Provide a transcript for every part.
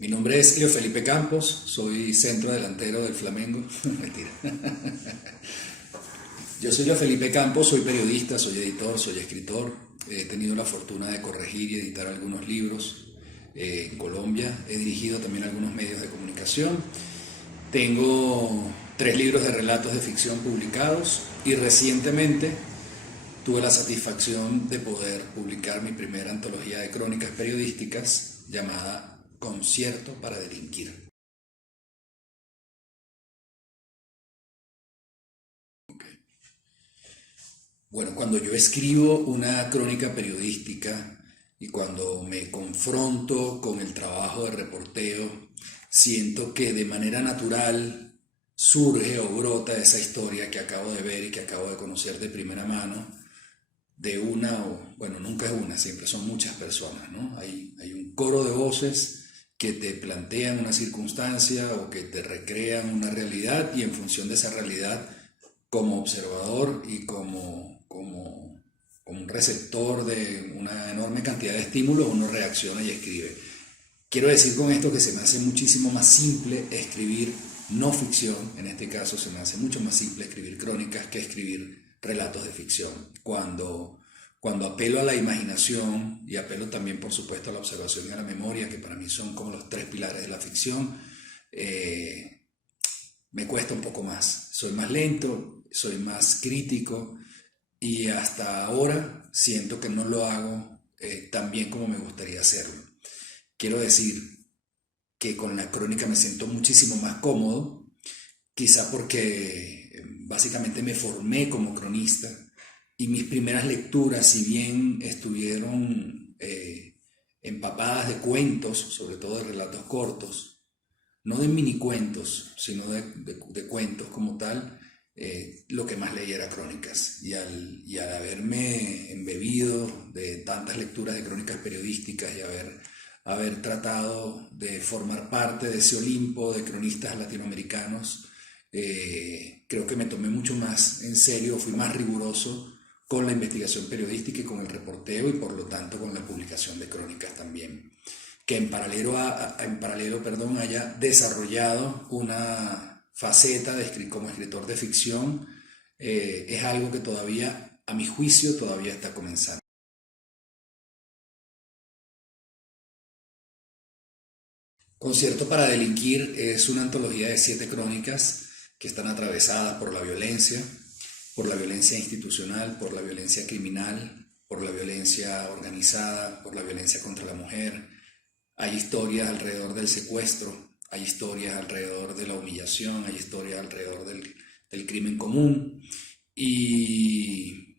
Mi nombre es Leo Felipe Campos, soy centro delantero del Flamengo. Mentira. Yo soy Leo Felipe Campos, soy periodista, soy editor, soy escritor. He tenido la fortuna de corregir y editar algunos libros en Colombia. He dirigido también algunos medios de comunicación. Tengo 3 libros de relatos de ficción publicados y recientemente tuve la satisfacción de poder publicar mi primera antología de crónicas periodísticas llamada Concierto para delinquir. Bueno, cuando yo escribo una crónica periodística y cuando me confronto con el trabajo de reporteo, siento que de manera natural surge o brota esa historia que acabo de ver y que acabo de conocer de primera mano, de una, o bueno, nunca es una, siempre son muchas personas, ¿no? Hay un coro de voces que te plantean una circunstancia o que te recrean una realidad y en función de esa realidad, como observador y como un receptor de una enorme cantidad de estímulos, uno reacciona y escribe. Quiero decir con esto que se me hace muchísimo más simple escribir no ficción, en este caso se me hace mucho más simple escribir crónicas que escribir relatos de ficción. Cuando apelo a la imaginación y apelo también por supuesto a la observación y a la memoria, que para mí son como los 3 pilares de la ficción, me cuesta un poco más. Soy más lento, soy más crítico y hasta ahora siento que no lo hago tan bien como me gustaría hacerlo. Quiero decir que con la crónica me siento muchísimo más cómodo, quizá porque básicamente me formé como cronista y mis primeras lecturas, si bien estuvieron empapadas de cuentos, sobre todo de relatos cortos, no de minicuentos, sino de cuentos como tal, lo que más leía era crónicas. Y al haberme embebido de tantas lecturas de crónicas periodísticas y haber tratado de formar parte de ese Olimpo de cronistas latinoamericanos, creo que me tomé mucho más en serio, fui más riguroso con la investigación periodística y con el reporteo y por lo tanto con la publicación de crónicas también. Que en paralelo, haya desarrollado una faceta como escritor de ficción, es algo que todavía, a mi juicio, todavía está comenzando. Concierto para delinquir es una antología de 7 crónicas que están atravesadas por la violencia institucional, por la violencia criminal, por la violencia organizada, por la violencia contra la mujer. Hay historias alrededor del secuestro, hay historias alrededor de la humillación, hay historias alrededor del crimen común y,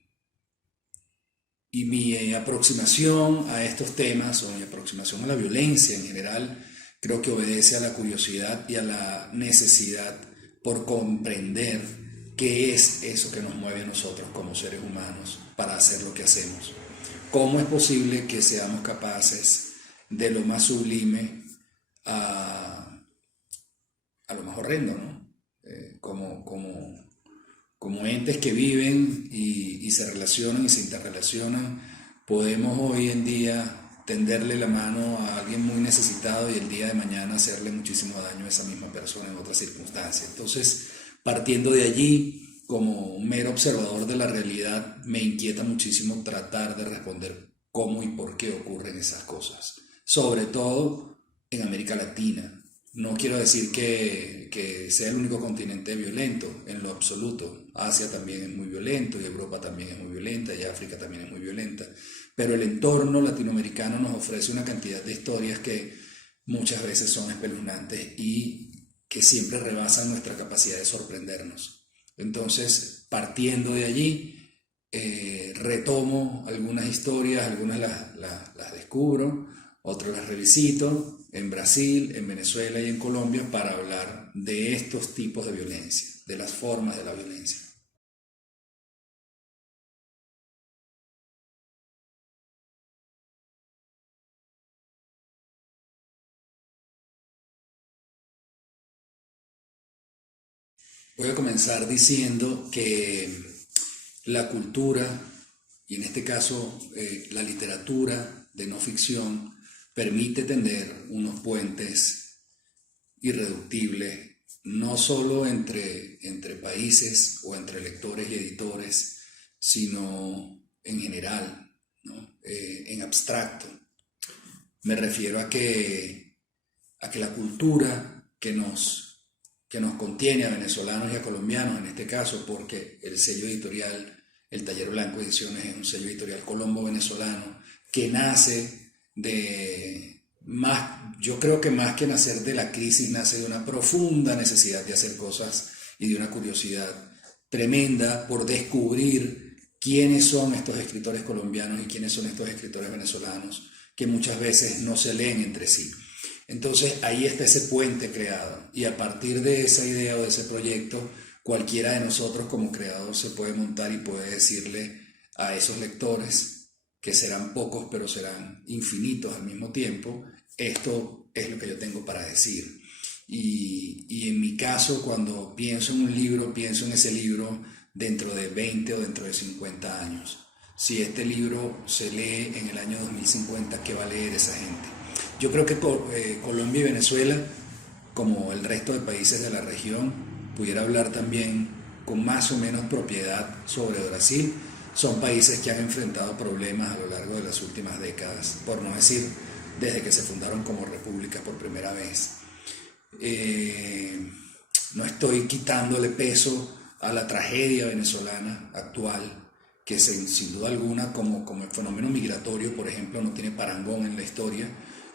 y mi aproximación a estos temas o mi aproximación a la violencia en general creo que obedece a la curiosidad y a la necesidad por comprender qué es eso que nos mueve a nosotros como seres humanos para hacer lo que hacemos. ¿Cómo es posible que seamos capaces de lo más sublime a lo más horrendo, ¿no? Como entes que viven y se relacionan y se interrelacionan, podemos hoy en día tenderle la mano a alguien muy necesitado y el día de mañana hacerle muchísimo daño a esa misma persona en otra circunstancia. Entonces, partiendo de allí, como un mero observador de la realidad, me inquieta muchísimo tratar de responder cómo y por qué ocurren esas cosas, sobre todo en América Latina. No quiero decir que sea el único continente violento, en lo absoluto. Asia también es muy violento y Europa también es muy violenta y África también es muy violenta. Pero el entorno latinoamericano nos ofrece una cantidad de historias que muchas veces son espeluznantes y que siempre rebasan nuestra capacidad de sorprendernos. Entonces, partiendo de allí, retomo algunas historias, algunas las descubro, otras las revisito en Brasil, en Venezuela y en Colombia para hablar de estos tipos de violencia, de las formas de la violencia. Voy a comenzar diciendo que la cultura, y en este caso la literatura de no ficción, permite tender unos puentes irreductibles, no solo entre países o entre lectores y editores, sino en general, ¿no? En abstracto. Me refiero a que la cultura que nos contiene a venezolanos y a colombianos, en este caso, porque el sello editorial, el Taller Blanco Ediciones, es un sello editorial colombo-venezolano que nace de más, yo creo que más que nacer de la crisis, nace de una profunda necesidad de hacer cosas y de una curiosidad tremenda por descubrir quiénes son estos escritores colombianos y quiénes son estos escritores venezolanos, que muchas veces no se leen entre sí. Entonces ahí está ese puente creado, y a partir de esa idea o de ese proyecto, cualquiera de nosotros como creador se puede montar y puede decirle a esos lectores, que serán pocos pero serán infinitos al mismo tiempo, esto es lo que yo tengo para decir. Y en mi caso, cuando pienso en un libro, pienso en ese libro dentro de 20 o dentro de 50 años. Si este libro se lee en el año 2050, ¿qué va a leer esa gente? Yo creo que Colombia y Venezuela, como el resto de países de la región, pudiera hablar también con más o menos propiedad sobre Brasil. Son países que han enfrentado problemas a lo largo de las últimas décadas, por no decir desde que se fundaron como repúblicas por primera vez. No estoy quitándole peso a la tragedia venezolana actual, que sin duda alguna, como el fenómeno migratorio, por ejemplo, no tiene parangón en la historia.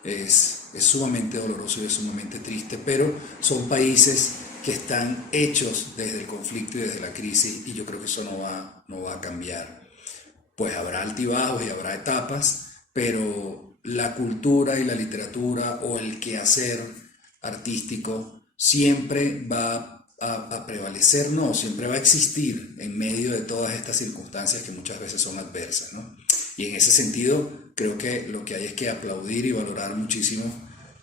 Es sumamente doloroso y es sumamente triste, pero son países que están hechos desde el conflicto y desde la crisis, y yo creo que eso no va a cambiar. Pues habrá altibajos y habrá etapas, pero la cultura y la literatura o el quehacer artístico siempre va a prevalecer, no, siempre va a existir en medio de todas estas circunstancias que muchas veces son adversas, ¿no? Y en ese sentido creo que lo que hay es que aplaudir y valorar muchísimos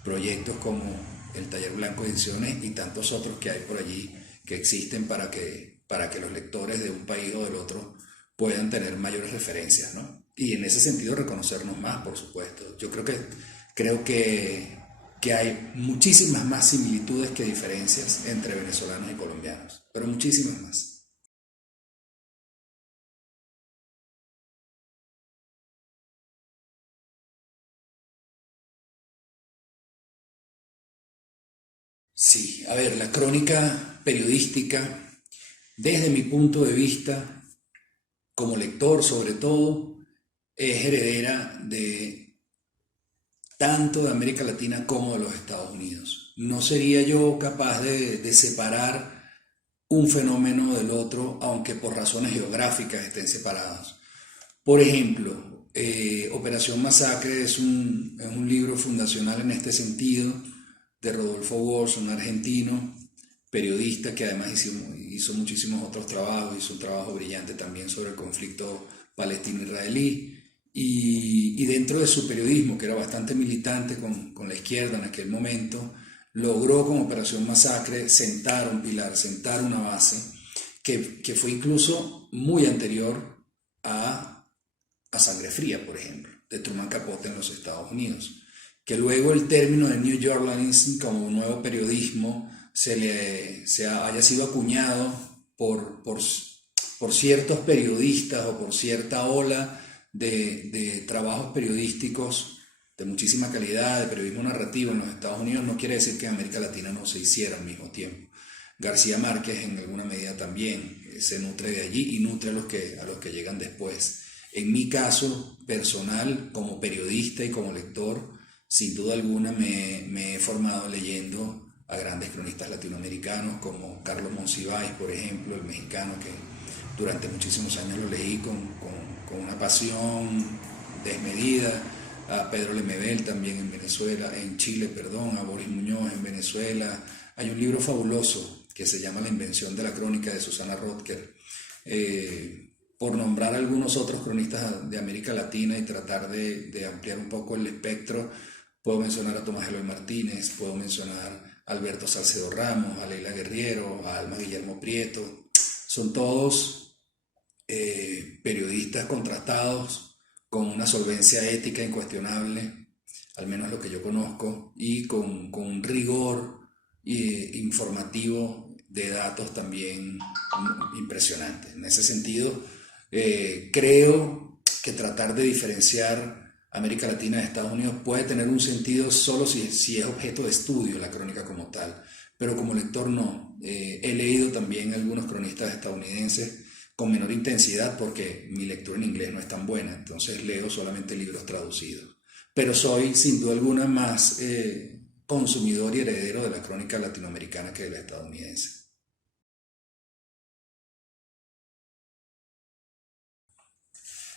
proyectos como el Taller Blanco Ediciones y tantos otros que hay por allí que existen para que los lectores de un país o del otro puedan tener mayores referencias, ¿no? Y en ese sentido reconocernos más, por supuesto. Yo creo que hay muchísimas más similitudes que diferencias entre venezolanos y colombianos, pero muchísimas más. Sí, a ver, la crónica periodística, desde mi punto de vista, como lector sobre todo, es heredera de tanto de América Latina como de los Estados Unidos. No sería yo capaz de separar un fenómeno del otro, aunque por razones geográficas estén separados. Por ejemplo, Operación Masacre es un libro fundacional en este sentido, de Rodolfo Walsh, un argentino, periodista que además hizo muchísimos otros trabajos, hizo un trabajo brillante también sobre el conflicto palestino-israelí, y dentro de su periodismo, que era bastante militante con la izquierda en aquel momento, logró con Operación Masacre sentar un pilar, sentar una base que fue incluso muy anterior a Sangre Fría, por ejemplo, de Truman Capote en los Estados Unidos. Que luego el término de New Yorkism como un nuevo periodismo haya sido acuñado por ciertos periodistas o por cierta ola de trabajos periodísticos de muchísima calidad, de periodismo narrativo en los Estados Unidos, no quiere decir que en América Latina no se hiciera al mismo tiempo. García Márquez en alguna medida también se nutre de allí y nutre a los que llegan después. En mi caso personal, como periodista y como lector, sin duda alguna me he formado leyendo a grandes cronistas latinoamericanos como Carlos Monsiváis, por ejemplo, el mexicano, que durante muchísimos años lo leí con una pasión desmedida, a Pedro Lemebel también en Venezuela, en Chile, perdón, a Boris Muñoz en Venezuela. Hay un libro fabuloso que se llama La invención de la crónica de Susana Rotker. Por nombrar algunos otros cronistas de América Latina y tratar de ampliar un poco el espectro, puedo mencionar a Tomás Eloy Martínez, puedo mencionar a Alberto Salcedo Ramos, a Leila Guerriero, a Alma Guillermo Prieto. Son todos periodistas contrastados con una solvencia ética incuestionable, al menos lo que yo conozco, y con un rigor informativo de datos también impresionante. En ese sentido, creo que tratar de diferenciar América Latina de Estados Unidos puede tener un sentido solo si es objeto de estudio la crónica como tal, pero como lector no. He leído también algunos cronistas estadounidenses con menor intensidad porque mi lectura en inglés no es tan buena, entonces leo solamente libros traducidos. Pero soy sin duda alguna más consumidor y heredero de la crónica latinoamericana que de la estadounidense.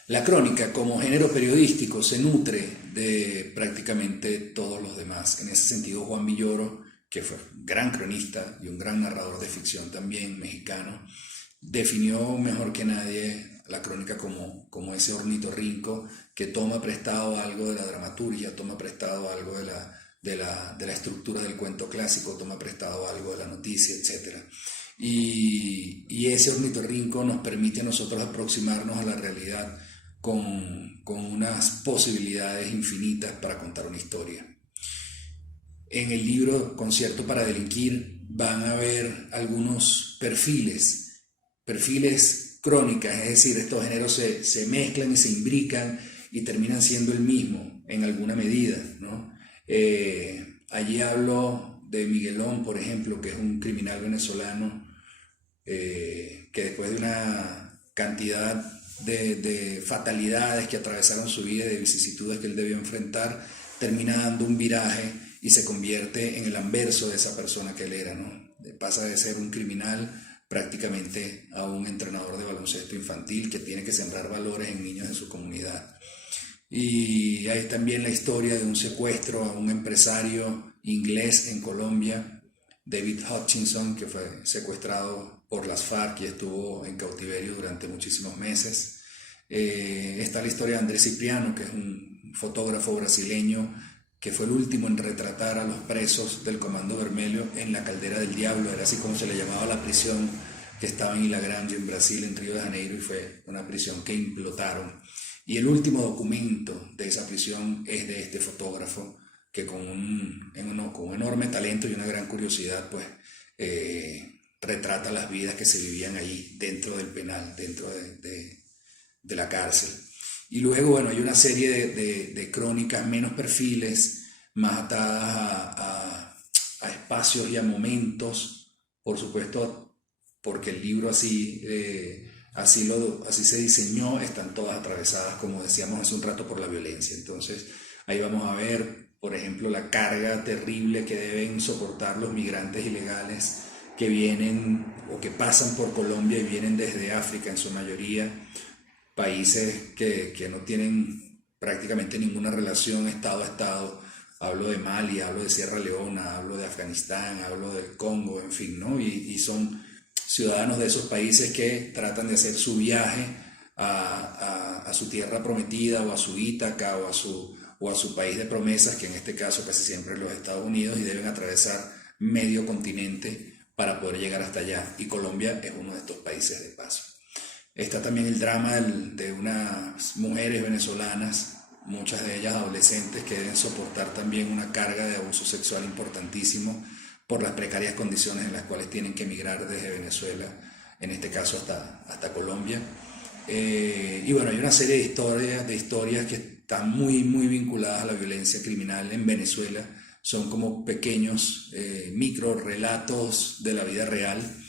La crónica como género periodístico se nutre de prácticamente todos los demás. En ese sentido, Juan Villoro, que fue un gran cronista y un gran narrador de ficción también mexicano, definió mejor que nadie la crónica como ese ornitorrinco que toma prestado algo de la dramaturgia, toma prestado algo de la estructura del cuento clásico, toma prestado algo de la noticia, etc. Y ese ornitorrinco nos permite a nosotros aproximarnos a la realidad con unas posibilidades infinitas para contar una historia. En el libro Concierto para Delinquir van a ver algunos perfiles crónicas, es decir, estos géneros se mezclan y se imbrican y terminan siendo el mismo en alguna medida, ¿no? Allí hablo de Miguelón, por ejemplo, que es un criminal venezolano que después de una cantidad de fatalidades que atravesaron su vida y de vicisitudes que él debió enfrentar, termina dando un viraje y se convierte en el anverso de esa persona que él era, ¿no? Pasa de ser un criminal prácticamente a un entrenador de baloncesto infantil que tiene que sembrar valores en niños de su comunidad. Y hay también la historia de un secuestro a un empresario inglés en Colombia, David Hutchinson, que fue secuestrado por las FARC y estuvo en cautiverio durante muchísimos meses. Está la historia de Andrés Cipriano, que es un fotógrafo brasileño que fue el último en retratar a los presos del Comando Vermelho en la Caldera del Diablo, era así como se le llamaba la prisión que estaba en Ilha Grande, en Brasil, en Río de Janeiro, y fue una prisión que implotaron. Y el último documento de esa prisión es de este fotógrafo, que con un enorme talento y una gran curiosidad, pues retrata las vidas que se vivían allí, dentro del penal, dentro de la cárcel. Y luego, bueno, hay una serie de crónicas, menos perfiles, más atadas a espacios y a momentos, por supuesto, porque el libro así se diseñó, están todas atravesadas, como decíamos hace un rato, por la violencia. Entonces, ahí vamos a ver, por ejemplo, la carga terrible que deben soportar los migrantes ilegales que vienen o que pasan por Colombia y vienen desde África en su mayoría, países que no tienen prácticamente ninguna relación Estado a Estado. Hablo de Mali, hablo de Sierra Leona, hablo de Afganistán, hablo del Congo, en fin, ¿no? Y son ciudadanos de esos países que tratan de hacer su viaje a su tierra prometida o a su Ítaca o a su país de promesas, que en este caso casi siempre es los Estados Unidos, y deben atravesar medio continente para poder llegar hasta allá. Y Colombia es uno de estos países de paso. Está también el drama de unas mujeres venezolanas, muchas de ellas adolescentes, que deben soportar también una carga de abuso sexual importantísimo por las precarias condiciones en las cuales tienen que emigrar desde Venezuela, en este caso hasta Colombia. Y bueno, hay una serie de historias que están muy, muy vinculadas a la violencia criminal en Venezuela. Son como pequeños micro relatos de la vida real,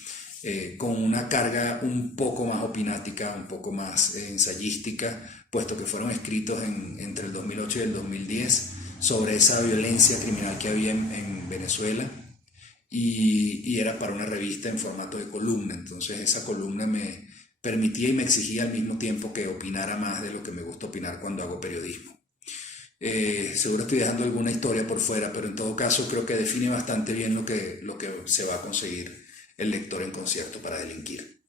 con una carga un poco más opinática, un poco más ensayística, puesto que fueron escritos entre el 2008 y el 2010 sobre esa violencia criminal que había en Venezuela, y era para una revista en formato de columna. Entonces esa columna me permitía y me exigía al mismo tiempo que opinara más de lo que me gusta opinar cuando hago periodismo. Seguro estoy dejando alguna historia por fuera, pero en todo caso creo que define bastante bien lo que se va a conseguir el lector en Concierto para Delinquir.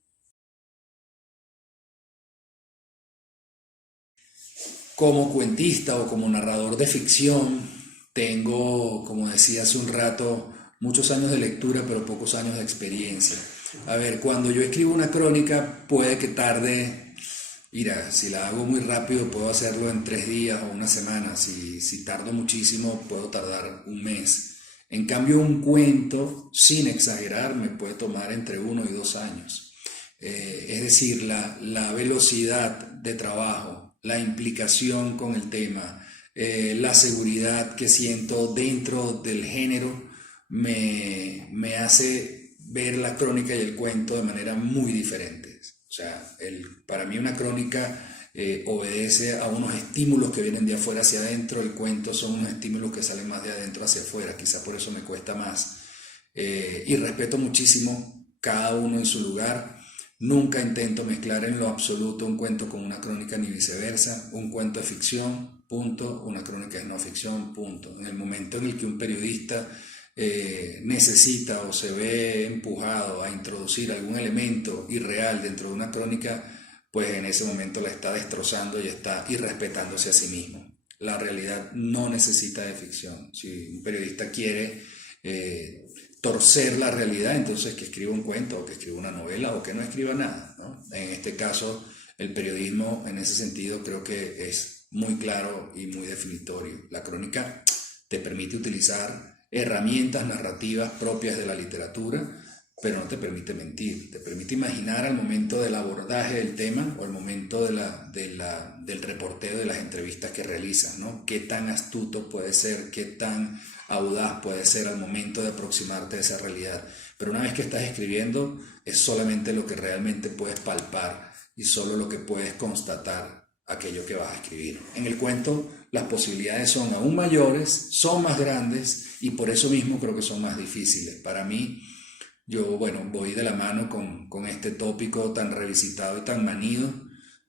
Como cuentista o como narrador de ficción, tengo, como decía hace un rato, muchos años de lectura, pero pocos años de experiencia. A ver, cuando yo escribo una crónica, puede que tarde mira, si la hago muy rápido puedo hacerlo en 3 días o una semana, si tardo muchísimo puedo tardar un mes. En cambio, un cuento, sin exagerar, me puede tomar entre 1 y 2 años. Es decir, la velocidad de trabajo, la implicación con el tema, la seguridad que siento dentro del género me hace ver la crónica y el cuento de manera muy diferente. O sea, para mí una crónica obedece a unos estímulos que vienen de afuera hacia adentro, el cuento son unos estímulos que salen más de adentro hacia afuera, quizá por eso me cuesta más. Y respeto muchísimo cada uno en su lugar. Nunca intento mezclar en lo absoluto un cuento con una crónica ni viceversa. Un cuento es ficción, punto. Una crónica es no ficción, punto. En el momento en el que un periodista necesita o se ve empujado a introducir algún elemento irreal dentro de una crónica, pues en ese momento la está destrozando y está irrespetándose a sí mismo. La realidad no necesita de ficción. Si un periodista quiere torcer la realidad, entonces que escriba un cuento o que escriba una novela o que no escriba nada, ¿no? En este caso, el periodismo en ese sentido creo que es muy claro y muy definitorio. La crónica te permite utilizar herramientas narrativas propias de la literatura, pero no te permite mentir, te permite imaginar al momento del abordaje del tema o al momento del reporteo de las entrevistas que realizas, ¿no? Qué tan astuto puede ser, qué tan audaz puede ser al momento de aproximarte a esa realidad. Pero una vez que estás escribiendo, es solamente lo que realmente puedes palpar y solo lo que puedes constatar aquello que vas a escribir. En el cuento, las posibilidades son aún mayores, son más grandes y por eso mismo creo que son más difíciles. Para mí, yo, bueno, voy de la mano con este tópico tan revisitado y tan manido,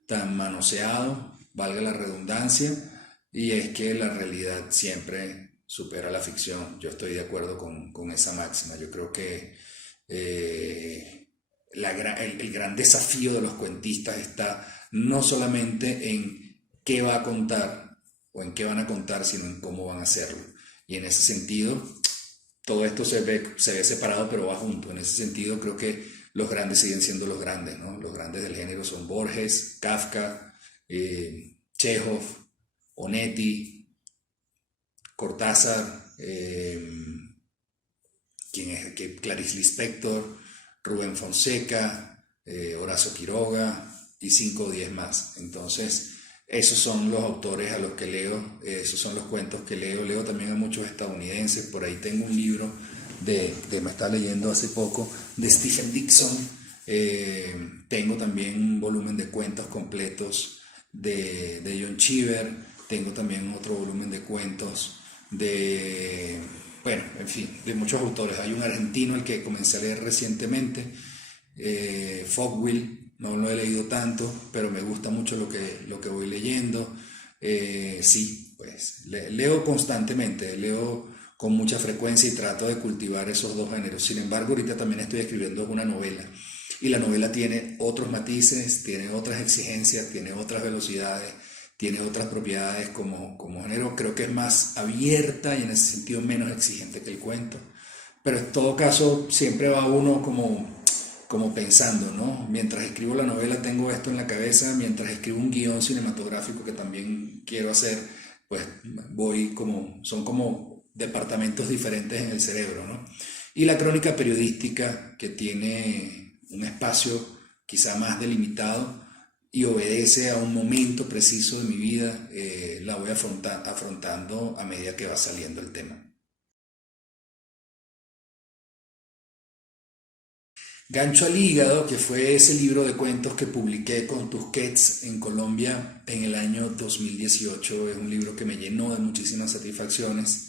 tan manoseado, valga la redundancia, y es que la realidad siempre supera la ficción. Yo estoy de acuerdo con esa máxima. Yo creo que el gran desafío de los cuentistas está no solamente en qué va a contar o en qué van a contar, sino en cómo van a hacerlo. Y en ese sentido, todo esto se ve separado, pero va junto. En ese sentido, creo que los grandes siguen siendo los grandes, ¿no? Los grandes del género son Borges, Kafka, Chekhov, Onetti, Cortázar, Clarice Lispector, Rubén Fonseca, Horacio Quiroga y 5 o 10 más. Entonces, esos son los autores a los que leo, esos son los cuentos que leo. Leo también a muchos estadounidenses. Por ahí tengo un libro que me está leyendo hace poco, de Stephen Dixon. Tengo también un volumen de cuentos completos de John Cheever. Tengo también otro volumen de cuentos bueno, en fin, de muchos autores. Hay un argentino al que comencé a leer recientemente, Fogwill. No lo he leído tanto, pero me gusta mucho lo que voy leyendo. Sí, pues leo constantemente, leo con mucha frecuencia y trato de cultivar esos dos géneros. Sin embargo, ahorita también estoy escribiendo una novela. Y la novela tiene otros matices, tiene otras exigencias, tiene otras velocidades, tiene otras propiedades como género. Creo que es más abierta y en ese sentido menos exigente que el cuento. Pero en todo caso, siempre va uno como pensando, ¿no? Mientras escribo la novela tengo esto en la cabeza, mientras escribo un guión cinematográfico que también quiero hacer, pues son como departamentos diferentes en el cerebro, ¿no? Y la crónica periodística, que tiene un espacio quizá más delimitado y obedece a un momento preciso de mi vida, la voy afrontando a medida que va saliendo el tema. Gancho al hígado, que fue ese libro de cuentos que publiqué con Tusquets en Colombia en el año 2018, es un libro que me llenó de muchísimas satisfacciones.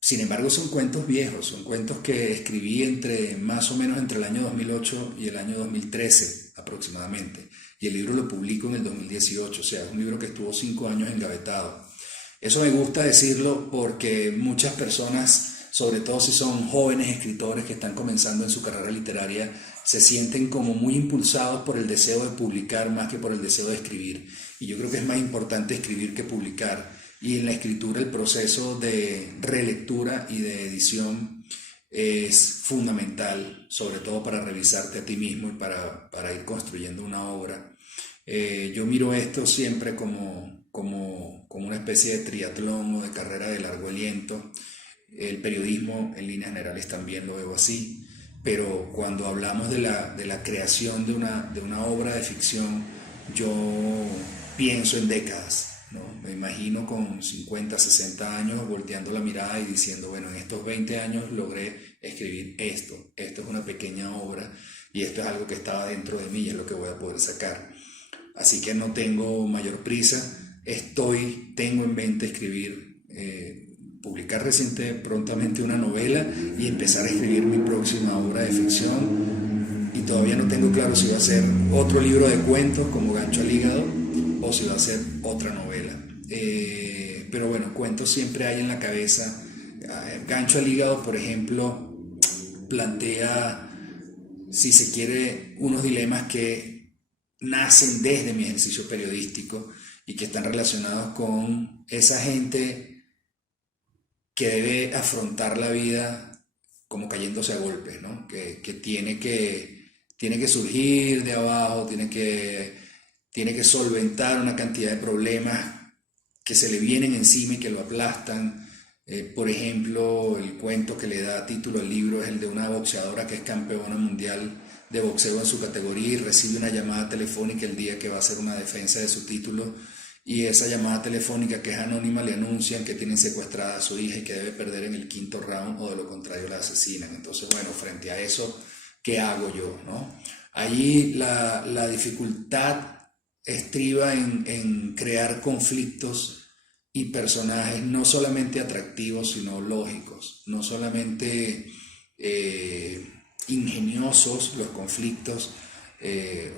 Sin embargo, son cuentos viejos, son cuentos que escribí más o menos entre el año 2008 y el año 2013 aproximadamente. Y el libro lo publico en el 2018, o sea, es un libro que estuvo 5 años engavetado. Eso me gusta decirlo porque muchas personas, sobre todo si son jóvenes escritores que están comenzando en su carrera literaria, se sienten como muy impulsados por el deseo de publicar más que por el deseo de escribir. Y yo creo que es más importante escribir que publicar. Y en la escritura el proceso de relectura y de edición es fundamental, sobre todo para revisarte a ti mismo y para ir construyendo una obra. Yo miro esto siempre como una especie de triatlón o de carrera de largo aliento. El periodismo en líneas generales también lo veo así, pero cuando hablamos de la creación de una obra de ficción, yo pienso en décadas, ¿no? Me imagino con 50, 60 años volteando la mirada y diciendo, bueno, en estos 20 años logré escribir esto es una pequeña obra y esto es algo que estaba dentro de mí y es lo que voy a poder sacar. Así que no tengo mayor prisa, tengo en mente escribir, publicar prontamente una novela y empezar a escribir mi próxima obra de ficción. Y todavía no tengo claro si va a ser otro libro de cuentos como Gancho al Hígado o si va a ser otra novela. Pero bueno, cuentos siempre hay en la cabeza. Gancho al Hígado, por ejemplo, plantea, si se quiere, unos dilemas que nacen desde mi ejercicio periodístico y que están relacionados con esa gente que debe afrontar la vida como cayéndose a golpes, ¿no? Que tiene que surgir de abajo, tiene que solventar una cantidad de problemas que se le vienen encima y que lo aplastan. Por ejemplo, el cuento que le da título al libro es el de una boxeadora que es campeona mundial de boxeo en su categoría y recibe una llamada telefónica el día que va a hacer una defensa de su título, y esa llamada telefónica, que es anónima, le anuncian que tienen secuestrada a su hija y que debe perder en el quinto round o de lo contrario la asesinan. Entonces, bueno, frente a eso, ¿qué hago yo, no? Allí la dificultad estriba en crear conflictos y personajes no solamente atractivos, sino lógicos, no solamente ingeniosos los conflictos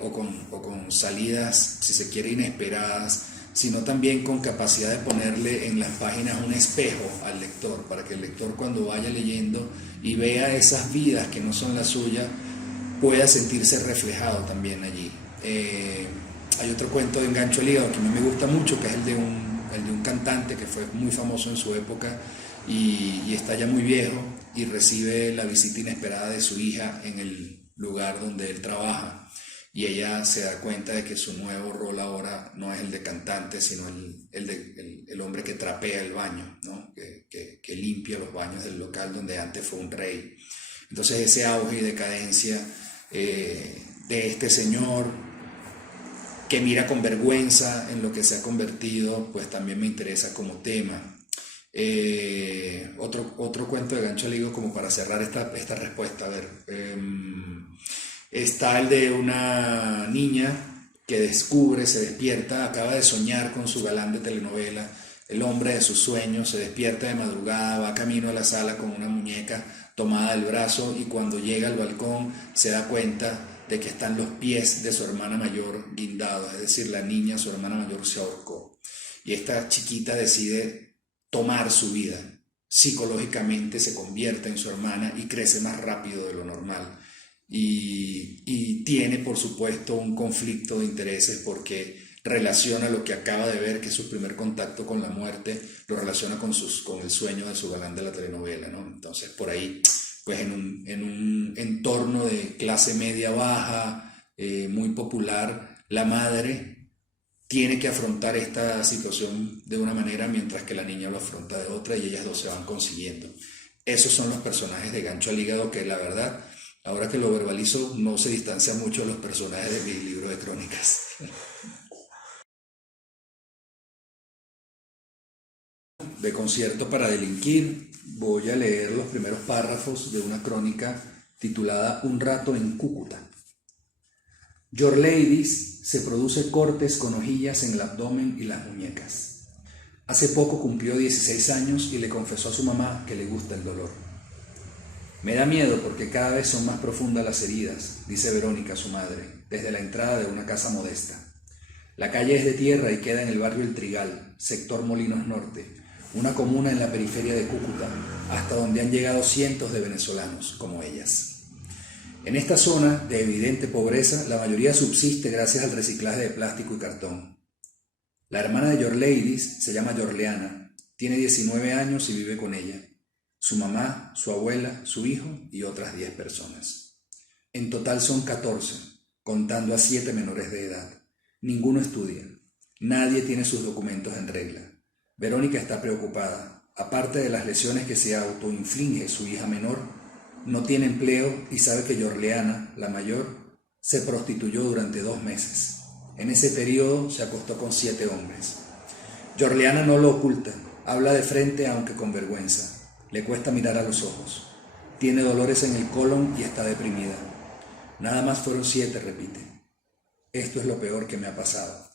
o con salidas, si se quiere, inesperadas, sino también con capacidad de ponerle en las páginas un espejo al lector, para que el lector, cuando vaya leyendo y vea esas vidas que no son las suyas, pueda sentirse reflejado también allí. Hay otro cuento de Engancho al Hígado que a mí me gusta mucho, que es el de un cantante que fue muy famoso en su época y está ya muy viejo y recibe la visita inesperada de su hija en el lugar donde él trabaja. Y ella se da cuenta de que su nuevo rol ahora no es el de cantante, sino el hombre que trapea el baño, ¿no? que limpia los baños del local donde antes fue un rey. Entonces ese auge y decadencia de este señor que mira con vergüenza en lo que se ha convertido, pues también me interesa como tema. Otro cuento de Gancho al Hígado como para cerrar esta respuesta. A ver, está el de una niña que se despierta, acaba de soñar con su galán de telenovela, el hombre de sus sueños, se despierta de madrugada, va camino a la sala con una muñeca tomada del brazo y cuando llega al balcón se da cuenta de que están los pies de su hermana mayor guindados, es decir, la niña, su hermana mayor, se ahorcó. Y esta chiquita decide tomar su vida, psicológicamente se convierte en su hermana y crece más rápido de lo normal. Y tiene, por supuesto, un conflicto de intereses porque relaciona lo que acaba de ver, que es su primer contacto con la muerte, lo relaciona con el sueño de su galán de la telenovela, ¿no? Entonces, por ahí, pues en un entorno de clase media baja, muy popular, la madre tiene que afrontar esta situación de una manera mientras que la niña lo afronta de otra y ellas dos se van consiguiendo. Esos son los personajes de Gancho al Hígado que, la verdad, ahora que lo verbalizo, no se distancia mucho de los personajes de mi libro de crónicas. De Concierto para Delinquir, voy a leer los primeros párrafos de una crónica titulada Un rato en Cúcuta. Your Ladies se produce cortes con hojillas en el abdomen y las muñecas. Hace poco cumplió 16 años y le confesó a su mamá que le gusta el dolor. Me da miedo porque cada vez son más profundas las heridas, dice Verónica, su madre, desde la entrada de una casa modesta. La calle es de tierra y queda en el barrio El Trigal, sector Molinos Norte, una comuna en la periferia de Cúcuta, hasta donde han llegado cientos de venezolanos como ellas. En esta zona de evidente pobreza, la mayoría subsiste gracias al reciclaje de plástico y cartón. La hermana de Your Ladies se llama Yorleana, tiene 19 años y vive con ella. Su mamá, su abuela, su hijo y otras 10 personas. En total son 14, contando a 7 menores de edad. Ninguno estudia. Nadie tiene sus documentos en regla. Verónica está preocupada. Aparte de las lesiones que se autoinflige su hija menor, no tiene empleo y sabe que Yorleana, la mayor, se prostituyó durante 2 meses. En ese periodo se acostó con 7 hombres. Yorleana no lo oculta, habla de frente aunque con vergüenza. Le cuesta mirar a los ojos. Tiene dolores en el colon y está deprimida. Nada más fueron 7, repite. Esto es lo peor que me ha pasado.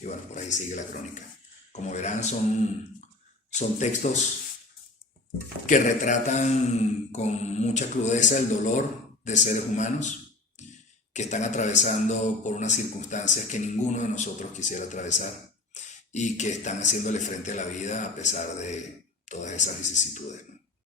Y bueno, por ahí sigue la crónica. Como verán, son textos que retratan con mucha crudeza el dolor de seres humanos que están atravesando por unas circunstancias que ninguno de nosotros quisiera atravesar y que están haciéndole frente a la vida a pesar de todas esas vicisitudes.